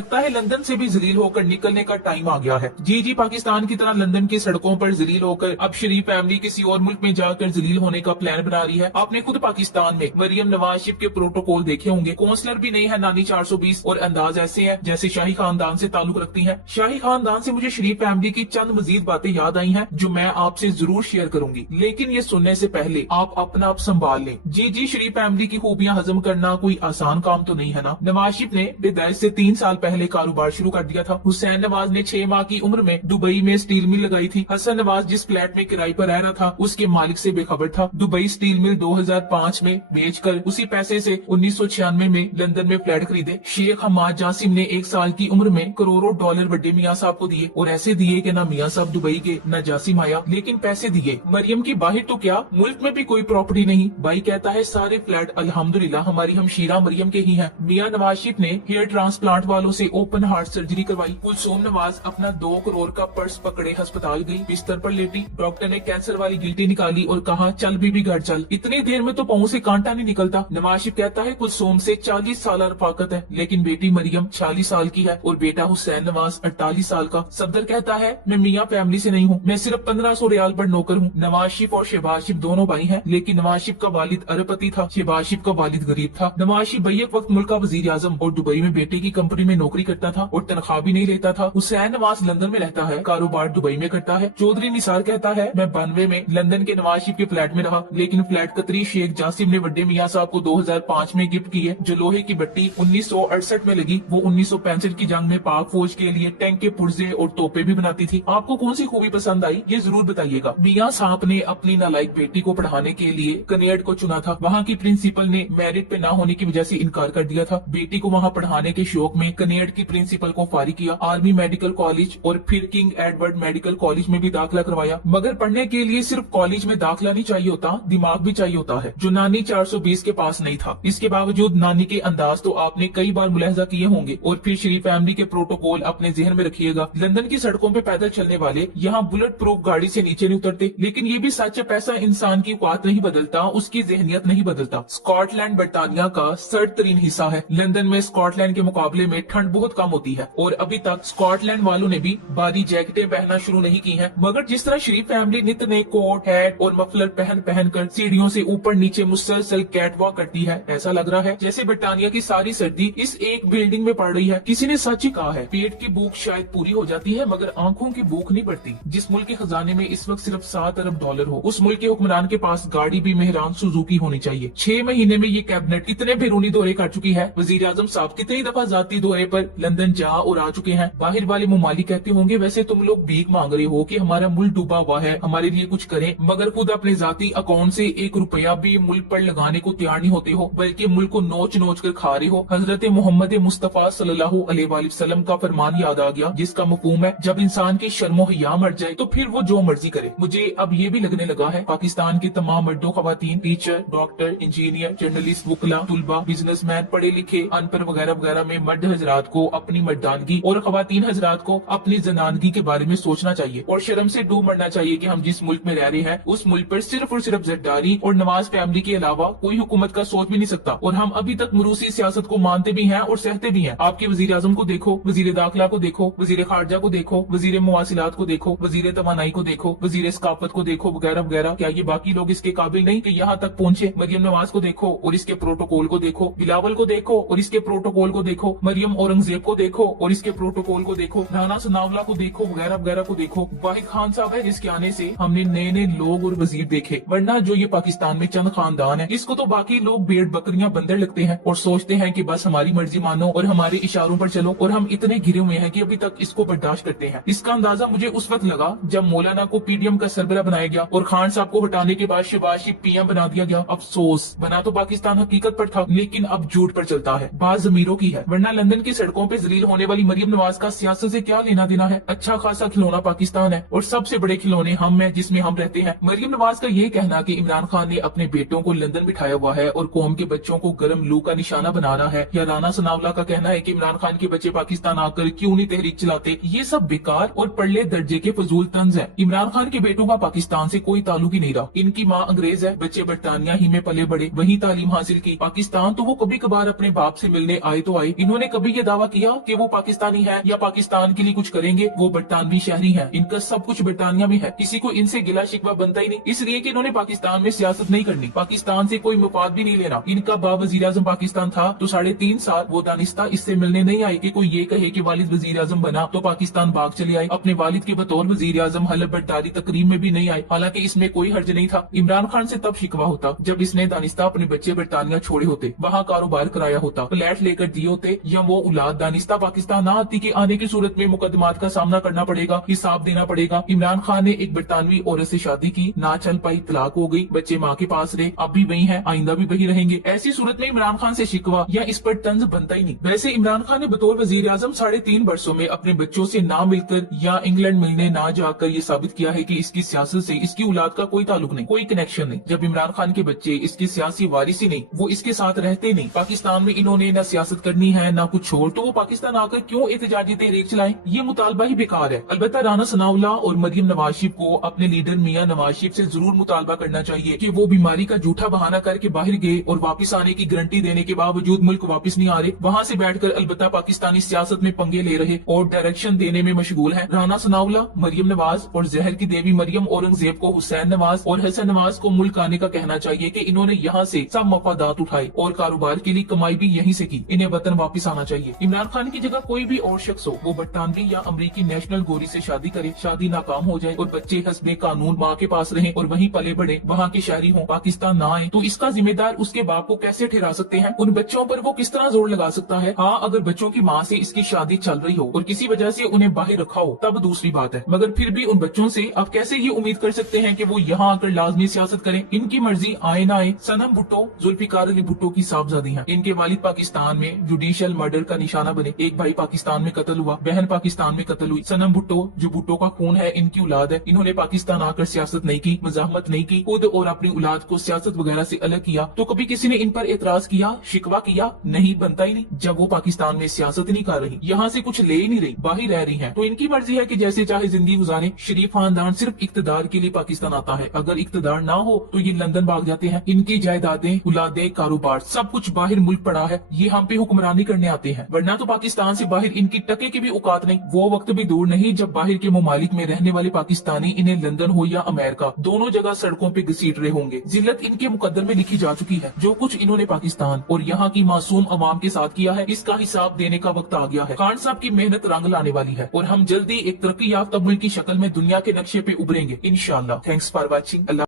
लगता है लंदन से भी जलील होकर निकलने का टाइम आ गया है। जी पाकिस्तान की तरह लंदन की सड़कों पर जलील होकर अब शरीफ फैमिली किसी और मुल्क में जाकर जलील होने का प्लान बना रही है। आपने खुद पाकिस्तान में मरियम नवाज शरीफ के प्रोटोकॉल देखे होंगे। काउंसलर भी नहीं है नानी 420 और अंदाज ऐसे है जैसे शाही खानदान से ताल्लुक रखती है। शाही खानदान से मुझे शरीफ फैमिली की चंद मजीद बातें याद आई हैं जो मैं आपसे जरूर शेयर करूंगी, लेकिन ये सुनने से पहले आप अपना आप संभाल लें। जी शरीफ फैमिली की खूबियां हजम करना कोई आसान काम तो नहीं है ना। नवाज शरीफ ने विदाई से 3 साल पहले कारोबार शुरू कर दिया था। हुसैन नवाज ने 6 माह की उम्र में दुबई में स्टील मिल लगाई थी। हसन नवाज जिस फ्लैट में किराए पर रह रहा था उसके मालिक से बेखबर था। दुबई स्टील मिल 2005 में बेचकर उसी पैसे से 1996 में लंदन में फ्लैट खरीदे। शेख हमाद जासिम ने 1 साल की उम्र में करोड़ों डॉलर बड़े मियाँ साहब को दिए और ऐसे दिए कि ना मियाँ साहब दुबई के न जासिम आया, लेकिन पैसे दिए। मरियम की बाहर तो क्या मुल्क में भी कोई प्रॉपर्टी नहीं। भाई कहता है सारे फ्लैट अल्हम्दुलिल्लाह हमारी हमशीरा मरियम के ही हैं। मियाँ नवाज शरीफ ने हेयर ट्रांसप्लांट वालों से ओपन हार्ट सर्जरी करवाई। कुलसूम नवाज अपना 2 करोड़ का पर्स पकड़े अस्पताल गई, बिस्तर पर लेटी। डॉक्टर ने कैंसर वाली गिल्टी निकाली और कहा चल बीबी घर चल। इतनी देर में तो पाँव से कांटा नहीं निकलता। नवाज शरीफ कहता है कुलसूम से 40 साल रफाकत है, लेकिन बेटी मरियम 46 साल की है और बेटा हुसैन नवाज 48 साल का। सफदर कहता है मैं मियाँ फैमिली से नहीं हूँ, मैं सिर्फ 1500 रियाल पर नौकर हूँ। नवाज शरीफ और शहबाज शरीफ दोनों भाई हैं, लेकिन नवाज शरीफ का वालिद अरबपति था, शहबाज शरीफ का वालिद गरीब था। नवाज शरीफ बैक वक्त मुल्क का वजीर आजम और दुबई में बेटे की कंपनी में नौकरी करता था और तनख्वाह भी नहीं लेता था। हुसैन नवाज लंदन में रहता है, कारोबार दुबई में करता है। चौधरी निसार कहता है मैं 92 में लंदन के नवाज शरीफ के फ्लैट में रहा, लेकिन फ्लैट कतरी शेख जासिम ने बड़े मियाँ साहब को 2005 में गिफ्ट की है। जो लोहे की बट्टी 1968 में लगी वो 1965 की जंग में पाक फौज के लिए टैंक के पुर्जे और तोपे भी बनाती थी। आपको कौन सी खूबी पसंद आई ये जरूर बताइएगा। मियाँ साहब ने अपनी नालायक बेटी को पढ़ाने के लिए कनेड को चुना था। वहाँ की प्रिंसिपल ने मेरिट पे ना होने की वजह से इनकार कर दिया था। बेटी को वहाँ पढ़ाने के शौक में कनेड की प्रिंसिपल को फारिग किया। आर्मी मेडिकल कॉलेज और फिर किंग एडवर्ड मेडिकल कॉलेज में भी दाखिला करवाया। मगर पढ़ने के लिए सिर्फ कॉलेज में दाखिला नहीं चाहिए होता, दिमाग भी चाहिए होता है, जो नानी 420 के पास नहीं था। इसके बावजूद नानी के अंदाज तो आपने कई बार मुलाहजा किए होंगे। और फिर शरीफ फैमिली के प्रोटोकॉल अपने जहन में रखिएगा। लंदन की सड़कों पे पैदल चलने वाले यहाँ बुलेट प्रूफ गाड़ी से नीचे नहीं उतरते, लेकिन ये भी सच है पैसा इंसान की औकात नहीं बदलता, उसकी जहनियत नहीं बदलता। स्कॉटलैंड बरतानिया का सर्द तरीन हिस्सा है। लंदन में स्कॉटलैंड के मुकाबले में ठंड बहुत कम होती है और अभी तक स्कॉटलैंड वालों ने भी भारी जैकेटें पहनना शुरू नहीं की हैं। मगर जिस तरह शरीफ फैमिली नित नए कोट, हैट और मफलर पहन कर सीढ़ियों से ऊपर नीचे मुसलसल कैट वॉक करती है, ऐसा लग रहा है जैसे बरतानिया की सारी सर्दी इस एक बिल्डिंग में पड़ रही है। किसी ने सच ही कहा है, पेट की भूख शायद पूरी हो जाती है मगर आंखों की भूख नहीं बढ़ती। जिस मुल्क के खजाने में इस वक्त सिर्फ 7 अरब डॉलर हो, उस मुल्क के हुक्मरान के पास गाड़ी भी मेहरान सुजुकी होनी चाहिए। 6 महीने में ये कैबिनेट कितने बैरूनी दौरे कर चुकी है। वजीर आजम साहब कितनी दफा जाती दौरे पर लंदन जा और आ चुके हैं। बाहर वाले मुमालिक कहते होंगे वैसे तुम लोग भीख मांग रहे हो कि हमारा मुल्क डूबा हुआ है, हमारे लिए कुछ करें, मगर खुद अपने जाती अकाउंट से 1 रुपया भी मुल्क पर लगाने को तैयार नहीं होते हो, बल्कि मुल्क को नोच नोच कर खा रहे हो। हजरत मोहम्मद मुस्तफा सल्लल्लाहु अलैहि वसल्लम का फरमान याद आ गया जिसका मफहूम है जब इंसान की शर्मो हिया मर जाए तो फिर वो जो मर्जी करे। मुझे अब ये भी लगने लगा है पाकिस्तान के तमाम मर्दों, खवातीन, टीचर, डॉक्टर, इंजीनियर, जर्नलिस्ट, वकला, तुलबा, बिजनेसमैन, पढ़े लिखे, अनपढ़ वगैरह वगैरह में मर्द हजरात को अपनी मर्दानगी और खवातीन हजरात को अपनी जनानगी के बारे में सोचना चाहिए और शर्म से डूब मरना चाहिए कि हम जिस मुल्क में रह रहे हैं उस मुल्क पर सिर्फ और सिर्फ जरदारी और नवाज फैमिली के अलावा कोई हुकूमत का सोच भी नहीं सकता। और हम अभी तक मरूसी सियासत को मानते भी हैं और सहते भी हैं। आपके वजीर आजम को देखो, वजीर दाखिला को देखो, वजीर खारजा को देखो, वजीर मुवासिलात को देखो, वजीर तवानाई को देखो, वजीर सकाफत को देखो वगैरह वगैरह। क्या ये बाकी लोग इसके काबिल नहीं कि यहाँ तक पहुँचे? मरियम नवाज को देखो और इसके प्रोटोकॉल को देखो, बिलावल को देखो और इसके प्रोटोकॉल को देखो, मरियम औरंगजेब को देखो और इसके प्रोटोकॉल को देखो, राना सनावला को देखो वगैरह वगैरह को देखो। वाहिद खान साहब है जिसके आने से हमने नए नए लोग और वजीर देखे, वरना जो ये पाकिस्तान में चंद खानदान है इसको तो बाकी लोग भेड़ बकरियां बंदर लगते हैं और सोचते हैं कि बस हमारी मर्जी मानो और हमारे इशारों पर चलो, और हम इतने घिरे हुए हैं कि अभी तक इसको बर्दाश्त करते हैं। इसका अंदाजा मुझे उस वक्त लगा जब मौलाना को पीडीएम का सरबराह बनाया गया और खान साहब को हटाने के बाद शहबाज शरीफ पीएम बना दिया गया। अफसोस, बना तो पाकिस्तान हकीकत पर था लेकिन अब झूठ पर चलता है। बात जमीरों की है, वरना लंदन की सड़कों पे जलील होने वाली मरियम नवाज का सियासत से क्या लेना देना है। अच्छा खासा खिलौना पाकिस्तान है और सबसे बड़े खिलौने हम हैं जिसमें हम रहते हैं। मरियम नवाज का ये कहना कि इमरान खान ने अपने बेटों को लंदन बिठाया हुआ है और कौम के बच्चों को गर्म लू का निशाना बना रहा है, या राना सनावला का कहना है कि इमरान खान के बच्चे पाकिस्तान आकर क्यों नहीं तहरीक चलाते, ये सब बेकार और पड़ले दर्जे के फजूल तंज है। इमरान खान के बेटों का पाकिस्तान से कोई ताल्लुक ही नहीं रहा। इनकी माँ अंग्रेज है, बच्चे बरतानिया ही में पले बड़े, वही तालीम हासिल की। पाकिस्तान तो वो कभी कभार अपने बाप से मिलने आए तो आए, इन्होंने कभी ये दावा किया कि वो पाकिस्तानी है या पाकिस्तान के लिए कुछ करेंगे, वो बरतानवी शहरी हैं, इनका सब कुछ बरतानिया में है, किसी को इनसे गिला शिकवा बनता ही नहीं, इसलिए कि इन्होंने पाकिस्तान में सियासत नहीं करनी, पाकिस्तान से कोई मुफाद भी नहीं लेना। इनका बाप वजीर आजम पाकिस्तान था तो 3.5 साल वो दानिस्ता इससे मिलने नहीं आए कि कोई ये कहे कि वालिद वजीर आजम बना तो पाकिस्तान भाग चले आए, अपने वालिद के बतौर वजीर आजम हलफ बर्दारी तकरीब में भी नहीं आए, हालांकि इसमें कोई हर्ज नहीं था। इमरान खान से तब शिकवा होता जब इसने दानिस्ता अपने बच्चे बरतानिया छोड़े होते, वहाँ कारोबार कराया होता, फ्लैट लेकर दिए होते, या वो औलाद दानिस्ता पाकिस्तान ना आती कि आने की सूरत में मुकदमात का सामना करना पड़ेगा, हिसाब देना पड़ेगा। इमरान खान ने एक बरतानवी औरत से शादी की, ना चल पाई, तलाक हो गई, बच्चे माँ के पास रहे, अब भी वही है, आइंदा भी वही रहेंगे। ऐसी सूरत में इमरान खान से शिकवा या इस पर तंज बनता ही नहीं। वैसे इमरान खान ने बतौर वजीर आजम 3.5 वर्षों में अपने बच्चों से ना मिलकर या इंग्लैंड मिलने ना जाकर ये साबित किया है कि इसकी सियासत से इसकी औलाद का कोई ताल्लुक नहीं, कोई कनेक्शन नहीं। जब इमरान खान के बच्चे इसकी सियासी वारिस ही नहीं, वो इसके साथ रहते नहीं, पाकिस्तान में इन्होंने न सियासत करनी है ना कुछ छोड़, तो वो पाकिस्तान आकर क्यों एहतजाजी तहरीक चलाएं? ये मुतालबा ही बेकार है। अलबत्ता राना सनाउल्लाह और मरियम नवाज शरीफ को अपने लीडर मियां नवाज शरीफ से जरूर मुतालबा करना चाहिए कि वो बीमारी का झूठा बहाना करके बाहर गए और वापस आने की गारंटी देने के बावजूद मुल्क वापस नहीं आ रहे, वहाँ से बैठकर अलबत्ता पाकिस्तानी सियासत में पंगे ले रहे और डायरेक्शन देने में मशगूल है। राना सनाउल्लाह, मरियम नवाज और जहर की देवी मरियम औरंगजेब को हुसैन नवाज और हसन नवाज को मुल्क आने का कहना चाहिए कि इन्होंने यहाँ से सब मफादात उठाए और कारोबार के लिए कमाई भी यहीं से की, इन्हें वतन वापस आना चाहिए। इमरान खान की जगह कोई भी और शख्स हो, वो बरतानवी या अमरीकी नेशनल गोरी से शादी करे, शादी नाकाम हो जाए और बच्चे हस्बे कानून माँ के पास रहे और वहीं पले बढ़े, वहाँ के शहरी हो, पाकिस्तान ना आए, तो इसका जिम्मेदार उसके बाप को कैसे ठहरा सकते हैं? उन बच्चों पर वो किस तरह जोर लगा सकता है? हाँ, अगर बच्चों की माँ से इसकी शादी चल रही हो और किसी वजह से उन्हें बाहर रखा हो तब दूसरी बात है, मगर फिर भी उन बच्चों से आप कैसे ये उम्मीद कर सकते हैं कि वो यहाँ आकर लाजमी सियासत करें? इनकी मर्जी आए ना आए। सनम भुट्टो जुल्फिकार अली भुट्टो की साहबजादी हैं, इनके वालिद पाकिस्तान में जुडिशियल मर्डर का निशाना बने, एक भाई पाकिस्तान में कत्ल हुआ, बहन पाकिस्तान में कत्ल हुई। सनम भुट्टो जो भुट्टो का खून है, इनकी औलाद है, इन्होंने पाकिस्तान आकर सियासत नहीं की, मजाहमत नहीं की, खुद और अपनी औलाद को सियासत वगैरह से अलग किया, तो कभी किसी ने इन पर एतराज किया, शिकवा किया? नहीं, बनता ही नहीं। जब वो पाकिस्तान में सियासत नहीं कर रही, यहाँ से कुछ ले ही नहीं रही, बाहर रह रही है, तो इनकी मर्जी है कि जैसे चाहे जिंदगी गुजारे। शरीफ खानदान सिर्फ इक्तदार के लिए पाकिस्तान आता है, अगर इक्तदार ना हो तो ये लंदन भाग जाते हैं। इनकी जायदादें, औलादें, कारोबार सब कुछ बाहर मुल्क पड़ा है, ये हम पे हुक्मरानी करने आते हैं, वरना तो पाकिस्तान से बाहर इनकी टके की भी औकात नहीं। वो वक्त भी दूर नहीं जब बाहर के ममालिक में रहने वाले पाकिस्तानी इन्हें लंदन हो या अमेरिका, दोनों जगह सड़कों पे घसीट रहे होंगे। जिल्लत इनके मुकद्दर में लिखी जा चुकी है। जो कुछ इन्होंने पाकिस्तान और यहाँ की मासूम अवाम के साथ किया है, इसका हिसाब देने का वक्त आ गया है। खान साहब की मेहनत रंग लाने वाली है और हम जल्दी एक तरक्की याफ्ता मुल्क की शक्ल में दुनिया के नक्शे पे उभरेंगे इंशाअल्लाह। Thanks for watching.